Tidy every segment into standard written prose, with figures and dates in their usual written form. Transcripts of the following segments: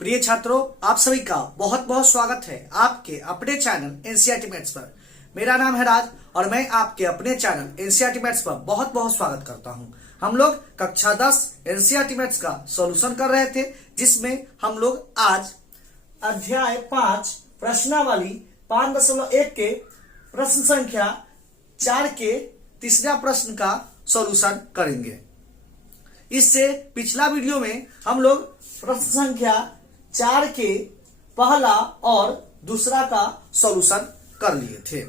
प्रिय छात्रों, आप सभी का बहुत बहुत स्वागत है आपके अपने चैनल एनसीईआरटी मैथ्स पर। मेरा नाम है राज और मैं आपके अपने चैनल एनसीईआरटी मैथ्स पर बहुत बहुत स्वागत करता हूं। हम लोग कक्षा 10 एनसीईआरटी मैथ्स का सॉल्यूशन कर रहे थे, जिसमें हम लोग आज अध्याय 5 प्रश्नावली 5.1 के प्रश्न संख्या 4 के तीसरा प्रश्न का सॉल्यूशन करेंगे। इससे पिछला वीडियो में हम लोग प्रश्न संख्या 4 के पहला और दूसरा का सॉल्यूशन कर लिए थे।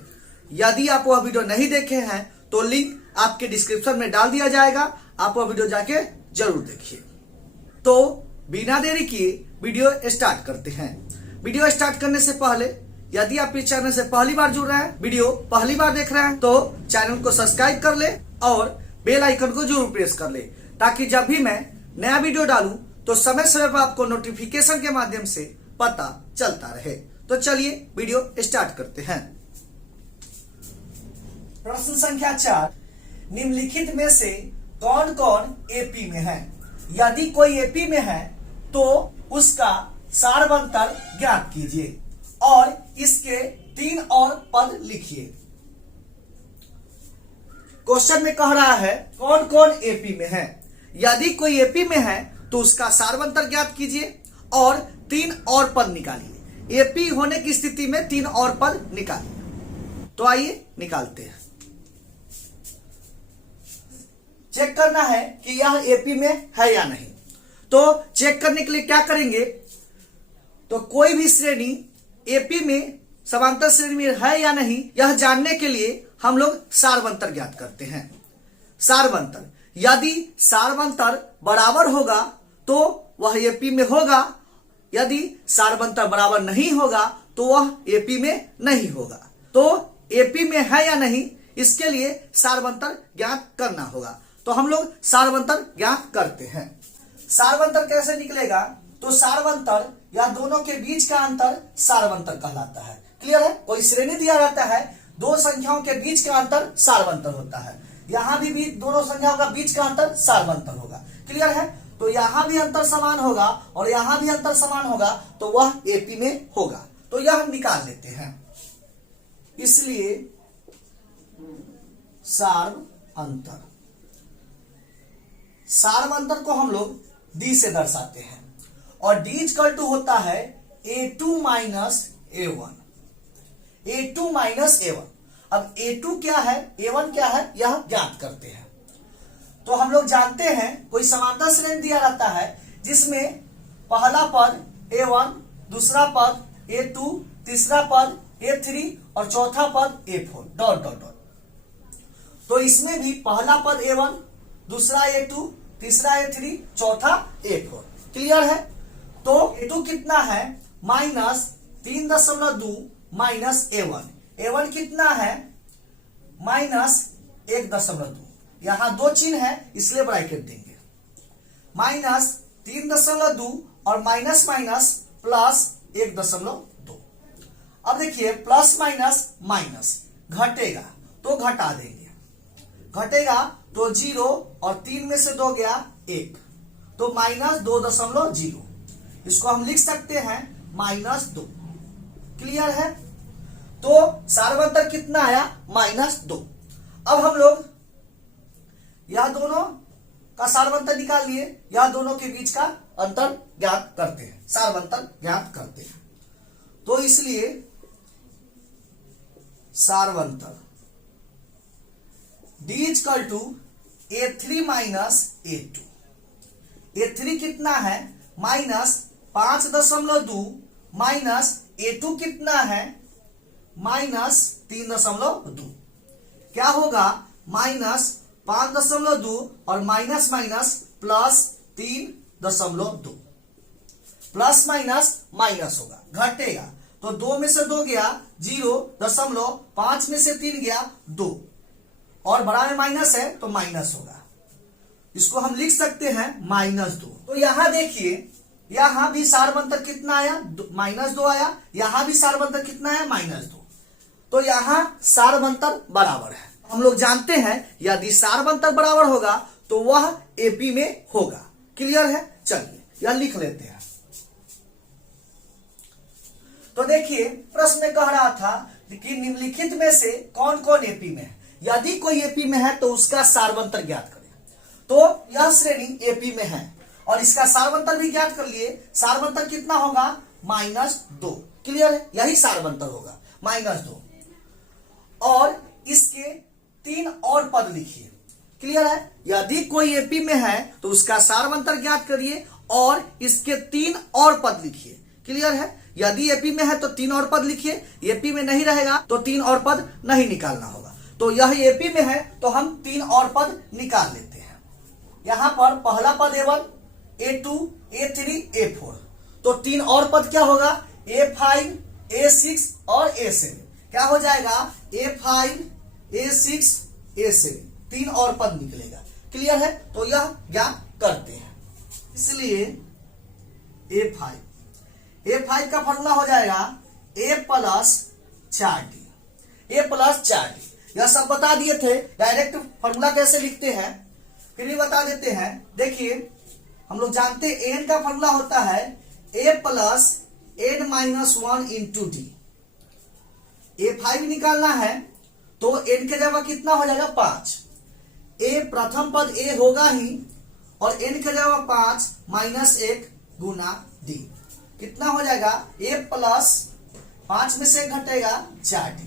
यदि आप वह वीडियो नहीं देखे हैं तो लिंक आपके डिस्क्रिप्शन में डाल दिया जाएगा, आप वह वीडियो जाके जरूर देखिए। तो बिना देरी किए वीडियो स्टार्ट करते हैं। वीडियो स्टार्ट करने से पहले यदि आप इस चैनल से पहली बार जुड़ रहे हैं, वीडियो पहली बार देख रहे हैं, तो चैनल को सब्सक्राइब कर ले और बेल आइकन को जरूर प्रेस कर ले, ताकि जब भी मैं नया वीडियो डालूं तो समय समय पर आपको नोटिफिकेशन के माध्यम से पता चलता रहे। तो चलिए वीडियो स्टार्ट करते हैं। प्रश्न संख्या 4, निम्नलिखित में से कौन कौन एपी में है? यदि कोई एपी में है तो उसका सारवंतर ज्ञात कीजिए और इसके 3 और पद लिखिए। क्वेश्चन में कह रहा है कौन कौन एपी में है। यदि कोई एपी में है तो उसका सारवंतर ज्ञात कीजिए और 3 और पद निकालिए। एपी होने की स्थिति में 3 और पद निकालिए। तो आइए निकालते हैं। चेक करना है कि यह एपी में है या नहीं। तो चेक करने के लिए क्या करेंगे, तो कोई भी श्रेणी एपी में समांतर श्रेणी में है या नहीं, यह जानने के लिए हम लोग सारवंतर ज्ञात करते हैं। सारवंतर, यदि सारवंतर बराबर होगा तो वह एपी में होगा, यदि सारवंतर बराबर नहीं होगा तो वह एपी में नहीं होगा। तो एपी में है या नहीं, इसके लिए सारवंतर ज्ञात करना होगा। तो हम लोग सारवंतर ज्ञात करते हैं। सारवंतर कैसे निकलेगा, तो सारवंतर या दोनों के बीच का अंतर सारवंतर कहलाता है। क्लियर है? कोई श्रेणी दिया रहता है, दो संख्याओं के बीच का अंतर सारवंतर होता है। यहां भी दोनों संख्याओं का बीच का अंतर सारवंतर होगा। क्लियर है? तो यहां भी अंतर समान होगा और यहां भी अंतर समान होगा, तो वह एपी में होगा। तो यह हम निकाल लेते हैं। इसलिए सारवंतर, सारवंतर को हम लोग डी से दर्शाते हैं और डी इक्वल टू होता है A2 minus A1। A2 minus A1। अब A2 क्या है, A1 क्या है, यह ज्ञात करते हैं। तो हम लोग जानते हैं कोई समांतर श्रेणी दिया रहता है जिसमें पहला पद A1, दूसरा पद A2, तीसरा पद A3 और चौथा पद A4 डॉट डॉट डॉट। तो इसमें भी पहला पद A1, दूसरा A2, तीसरा A3, चौथा A4। क्लियर है? तो A2 कितना है, माइनस 3.2 माइनस A1। A1 कितना है, माइनस 1.2। यहां 2 चिन्ह है इसलिए ब्रैकेट देंगे। माइनस 3.2 और माइनस माइनस प्लस 1.2। अब देखिए प्लस माइनस माइनस घटेगा तो घटा देंगे, घटेगा तो 0 और 3 में से 2 गया 1, तो माइनस 2.0। इसको हम लिख सकते हैं -2। क्लियर है? तो सारवंतर कितना आया, -2। अब हम लोग यह दोनों का सारवंतर निकाल लिए, यह दोनों के बीच का अंतर ज्ञात करते हैं, सारवंतर ज्ञात करते हैं। तो इसलिए सारवंतर D equal to A3 minus A2। A3 कितना है, -5.2 माइनस A2 कितना है, -3.2। क्या होगा, -5.2 और minus minus plus 3.2। Plus minus minus होगा, घटेगा तो 2 में से 2 गया 0, 5 में से 3 गया 2 और बड़ा में माइनस है तो माइनस होगा। इसको हम लिख सकते हैं -2। तो यहां देखिए, यहां भी सारवंतर कितना आया, -2 आया। यहां भी सारवंतर कितना है, -2। तो यहां सारवंतर बराबर है। हम लोग जानते हैं यदि सारवंतर बराबर होगा तो वह एपी में होगा। क्लियर है? चलिए यह लिख लेते हैं। तो देखिए प्रश्न में कह रहा था कि निम्नलिखित में से कौन कौन एपी में है, यदि कोई एपी में है तो उसका सार्वंतर ज्ञात करें। तो यह श्रेणी एपी में है और इसका सार्वंतर भी ज्ञात कर लिए। सार्वंतर कितना होगा, -2। क्लियर है, यही सार्वंतर होगा -2। और इसके 3 और पद लिखिए। क्लियर है, यदि कोई एपी में है तो उसका सार्वंतर ज्ञात करिए और इसके 3 और पद लिखिए। क्लियर है, यदि एपी में है तो 3 और पद लिखिए, एपी में नहीं रहेगा तो 3 और पद नहीं निकालना होगा। तो यह एपी में है तो हम 3 और पद निकाल लेते हैं। यहां पर पहला पद A1, A2, A3, A4। तो 3 और पद क्या होगा, A5, A6 और A7। क्या हो जाएगा, A5, A6, A7, 3 और पद निकलेगा। क्लियर है, तो यह ज्ञात करते हैं। इसलिए A5 का फॉर्मूला हो जाएगा A + 4D, A + 4D। यह सब बता दिए थे, डायरेक्ट फॉर्मूला कैसे लिखते हैं फिर भी बता देते हैं। देखिए हम लोग जानते हैं n का फॉर्मूला होता है A + n - 1 × D। A5 निकालना है तो n के जगह कितना हो जाएगा, 5। A प्रथम पद A होगा ही और n के जगह 5 - 1 × D। कितना हो जाएगा, A + 5 में से 1 घटेगा 4D।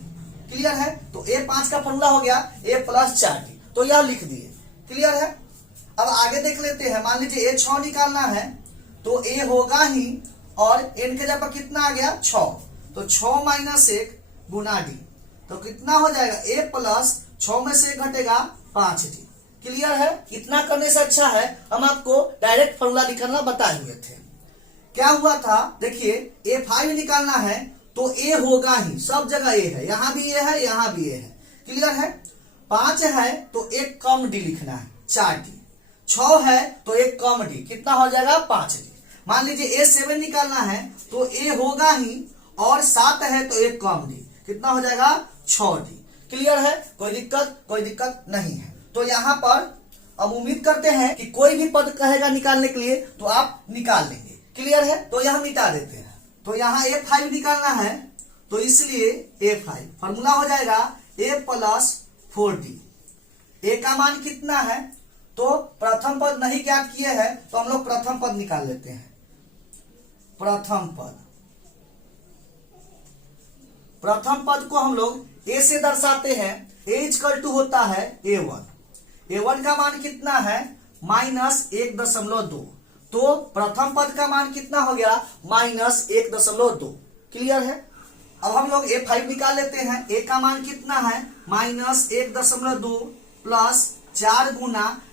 क्लियर है, तो A5 का फॉर्मूला हो गया A + 4D, तो यह लिख दिए। क्लियर है, अब आगे देख लेते हैं। मान लीजिए A6 निकालना है तो A होगा ही और n के जगह कितना आ गया, 6। तो 6 - 1 × D, तो कितना हो जाएगा, A + 6 में से 1 घटेगा 5D। क्लियर है, इतना करने से अच्छा है हम आपको डायरेक्ट फॉर्मूला निकालना बताए हुए थे। क्या हुआ था, देखिए A5 निकालना है तो A होगा ही, सब जगह A है, यहां भी A है, यहां भी A है। क्लियर है, 5 है तो 1 कम D लिखना है, 4D। 6 है तो 1 कम D, कितना हो जाएगा, 5D। मान लीजिए A7 निकालना है तो A होगा ही और 7 है तो 1 कम D, कितना हो जाएगा, 6D। क्लियर है, कोई दिक्कत नहीं है। तो यहां पर अब उम्मीद करते हैं कि कोई भी पद कहेगा निकालने के लिए तो आप निकाल लेंगे। क्लियर है, तो यह मिटा देते हैं। तो यहाँ A5 निकालना है तो इसलिए A5 फॉर्मूला हो जाएगा A + 4D। A का मान कितना है, तो प्रथम पद नहीं ज्ञात किए हैं तो हम लोग प्रथम पद निकाल लेते हैं। प्रथम पद को हम लोग A से दर्शाते हैं। A = होता है A1। A1 का मान कितना है, -1.2। तो प्रथम पद का मान कितना हो गया, -1.2। क्लियर है, अब हम लोग A5 निकाल लेते हैं। A का मान कितना है, -1.2 + 4 ×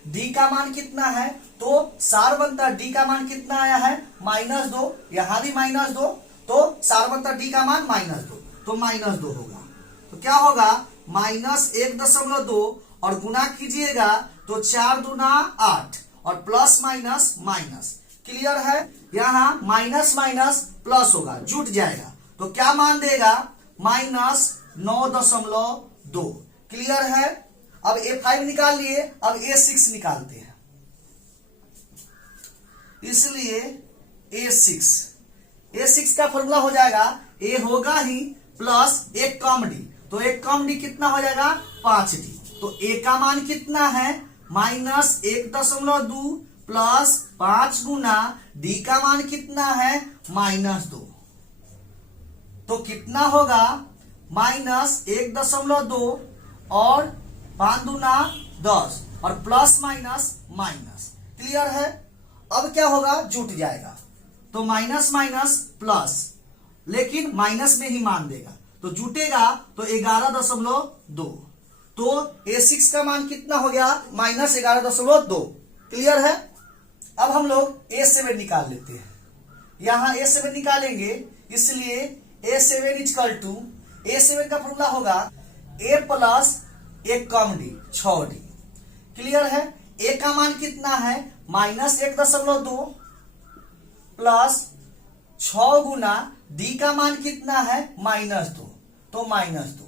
D का मान कितना है, तो सार्वंतर D का मान कितना आया है, -2। यहां भी -2, तो सार्वंतर D का मान -2, तो -2 होगा। तो क्या होगा, -1.2 और गुना कीजिएगा तो 4 दूना 8 और प्लस माइनस। क्लियर है, यहां माइनस प्लस होगा, जुट जाएगा तो क्या मान देगा, -9.2। क्लियर है, अब A5 निकाल लिए, अब A6 निकालते हैं। इसलिए A6 का फॉर्मूला हो जाएगा A होगा ही प्लस 1 कम D, तो 1 कम D कितना हो जाएगा, 5D। तो A का मान कितना है, -1.2 प्लस 5 × D का मान कितना है, -2। तो कितना होगा, -1.2 और 5 दूना 10 और प्लस माइनस। क्लियर है, अब क्या होगा, जुट जाएगा तो माइनस प्लस, लेकिन माइनस में ही मान देगा तो जुटेगा तो 11.2। तो A6 का मान कितना हो गया, -11.2। क्लियर है, अब हम लोग A7 निकाल लेते हैं। यहां A7 निकालेंगे, इसलिए A7 का फॉर्मूला होगा A + 1 come D, 6D। Clear है, A का मान कितना है, -1.2 प्लस 6 × D का मान कितना है, -2, तो -2।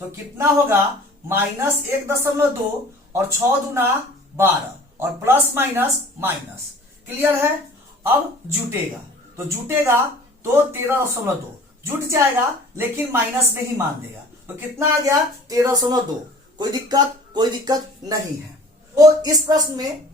तो कितना होगा, -1.2 और 6 दूना 12 और प्लस माइनस। क्लियर है, अब जुटेगा तो जुटेगा तो 13.2 जुट जाएगा, लेकिन माइनस में ही मान देगा। तो कितना आ गया? 13.2। कोई दिक्कत नहीं है। तो इस प्रश्न में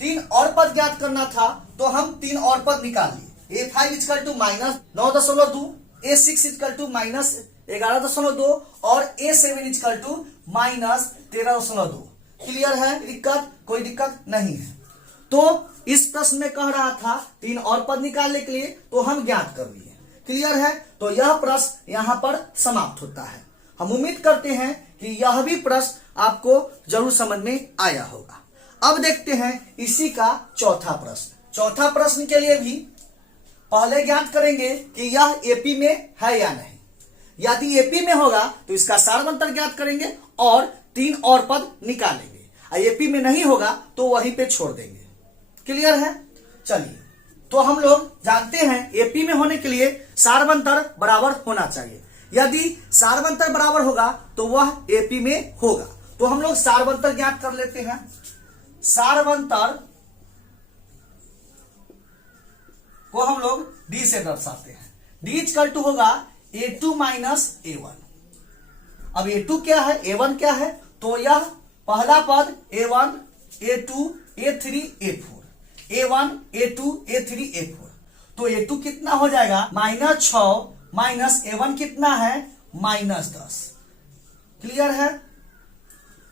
3 और पद ज्ञात करना था, तो हम 3 और पद निकाल लिए। A5 equal to minus 9.2, A6 equal to minus 11.2 और A7 equal to minus 13.2। Clear है? कोई दिक्कत नहीं है। तो इस प्रश्न में कह रहा था 3 और पद निकालने के लिए, तो हम ज्ञात कर लिए। क्लियर है? तो यह प्रश्न यहां पर समाप्त होता है। हम उम्मीद करते हैं कि यह भी प्रश्न आपको जरूर समझ में आया होगा। अब देखते हैं इसी का चौथा प्रश्न। चौथा प्रश्न के लिए भी पहले ज्ञात करेंगे कि यह एपी में है या नहीं। यदि एपी में होगा तो इसका सारवंतर ज्ञात करेंगे और 3 और पद निकालेंगे। एपी में नहीं होगा तो वहीं पे छोड़ देंगे। क्लियर है? चलिए, तो हम लोग जानते हैं एपी में होने के लिए सारवंतर बराबर होना चाहिए। यदि सारवंतर बराबर होगा तो वह एपी में होगा। तो हम लोग सारवंतर ज्ञात कर लेते हैं। सारवंतर को हम लोग डी से दर्शाते हैं। डी इक्वल टू होगा A2 माइनस A1। अब A2 क्या है, A1 क्या है? तो यह पहला पद A1, A2, A3, A4, A1, A2, A3, A4। तो A2 कितना हो जाएगा? -6 माइनस A1 कितना है? -10। क्लियर है?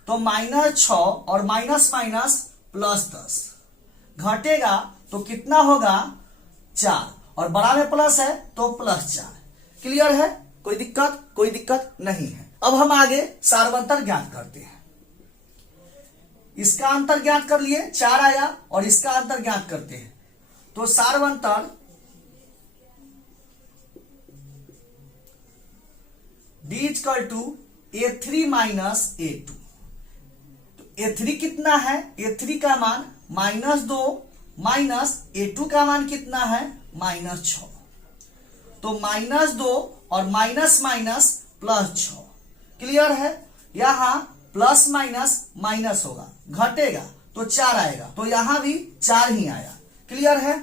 तो -6 और माइनस माइनस +10 घटेगा तो कितना होगा? 4, और बड़ा में प्लस है तो +4। क्लियर है? कोई दिक्कत नहीं है। अब हम आगे सारवंतर ज्ञात करते हैं। इसका अंतर ज्ञात कर लिए, 4 आया, और इसका अंतर ज्ञात करते हैं। तो सारवंतर D equal to A3 minus A2। तो A3 कितना है? A3 का मान -2 माइनस A2 का मान कितना है? -6। तो -2 और माइनस माइनस +6। क्लियर है? यहां प्लस माइनस माइनस होगा, घटेगा तो 4 आएगा, तो यहां भी 4 ही आया। क्लियर है?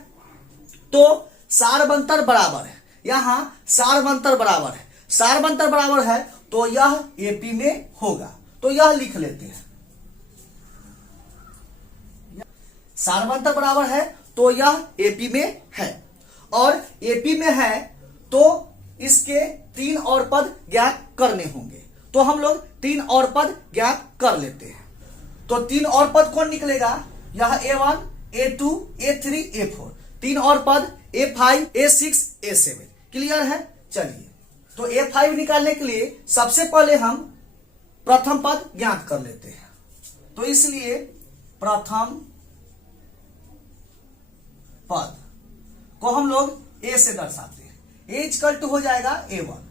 तो सारवंतर बराबर है। यहां सारवंतर बराबर है। सारवंतर बराबर है तो यह एपी में होगा। तो यह लिख लेते हैं। सारवंतर बराबर है तो यह एपी में है, और एपी में है तो इसके 3 और पद ज्ञात करने होंगे। तो हम लोग 3 और पद ज्ञात कर लेते हैं। तो 3 और पद कौन निकलेगा? यह A1, A2, A3, A4। 3 और पद A5, A6, A7। क्लियर है? चलिए, तो A5 निकालने के लिए सबसे पहले हम प्रथम पद ज्ञात कर लेते हैं। तो इसलिए प्रथम पद को हम लोग A से दर्शाते हैं। A इक्वल टू हो जाएगा A1,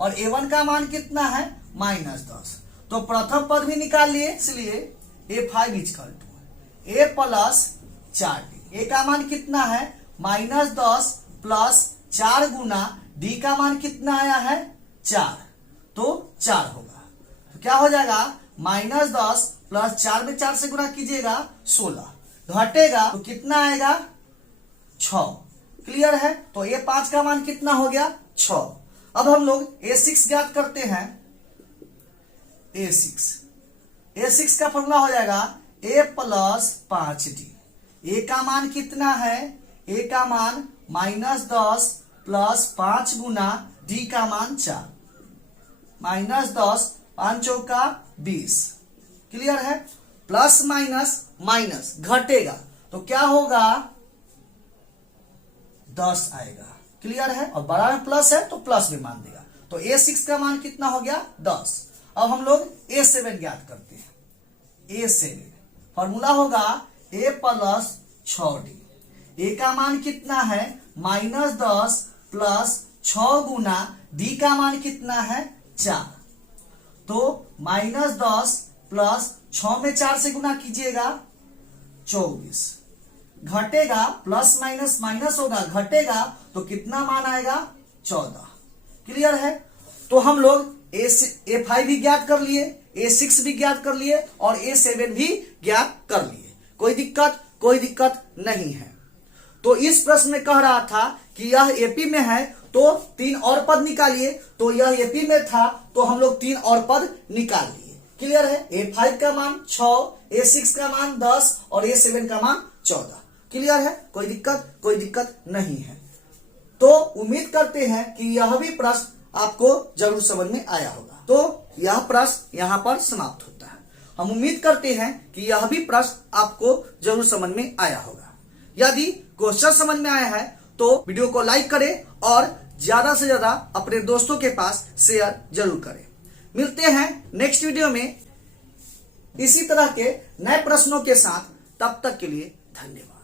और A1 का मान कितना है? -10। तो प्रथम पद भी निकाल लिए, इसलिए A5 equal to A plus 4D। A का मान कितना है? -10 प्लस 4 गुना D का मान कितना आया है? 4, तो 4 होगा। तो क्या हो जाएगा? -10 प्लस 4 में 4 से गुना कीजिएगा 16, घटेगा तो कितना आएगा? 6। क्लियर है? तो A5 का मान कितना हो गया? 6। अब हम लोग A6 ज्ञात करते हैं। A6 का फॉर्मूला हो जाएगा A प्लस 5D। A का मान कितना है? A का मान -10 प्लस 5 गुना D का मान 4, -10 5 चौका 20। क्लियर है? प्लस माइनस माइनस घटेगा तो क्या होगा? 10 आएगा। क्लियर है? और बड़ा में प्लस है तो प्लस भी मान देगा। तो A6 का मान कितना हो गया? 10। अब हम लोग A7 ज्ञात करते हैं। A7 फॉर्मूला होगा A प्लस 6D। A का मान कितना है? -10 प्लस 6 गुना D का मान कितना है? 4। तो -10 प्लस 6 में 4 से गुना कीजिएगा 24, घटेगा, प्लस माइनस माइनस होगा, घटेगा तो कितना मान आएगा? 14। क्लियर है? तो हम लोग A5 भी ज्ञात कर लिए, A6 भी ज्ञात कर लिए, और A7 भी ज्ञात कर लिए। कोई दिक्कत नहीं है। तो इस प्रश्न में कह रहा था कि यह एपी में है तो 3 और पद निकालिए, तो यह एपी में था तो हम लोग 3 और पद निकाल लिए। क्लियर है? A5 का मान 6, A6 का मान 10 और A7 का मान 14। क्लियर है? कोई दिक्कत नहीं है। तो उम्मीद करते हैं कि यह भी प्रश्न आपको जरूर समझ में आया होगा। तो यह प्रश्न यहाँ पर समाप्त होता है। हम उम्मीद करते हैं कि यह भी प्रश्न आपको जरूर समझ में आया होगा। यदि क्वेश्चन समझ में आया है तो वीडियो को लाइक करें और ज्यादा से ज्यादा अपने दोस्तों के पास शेयर जरूर करें। मिलते हैं नेक्स्ट वीडियो में इसी तरह के नए प्रश्नों के साथ। तब तक के लिए धन्यवाद।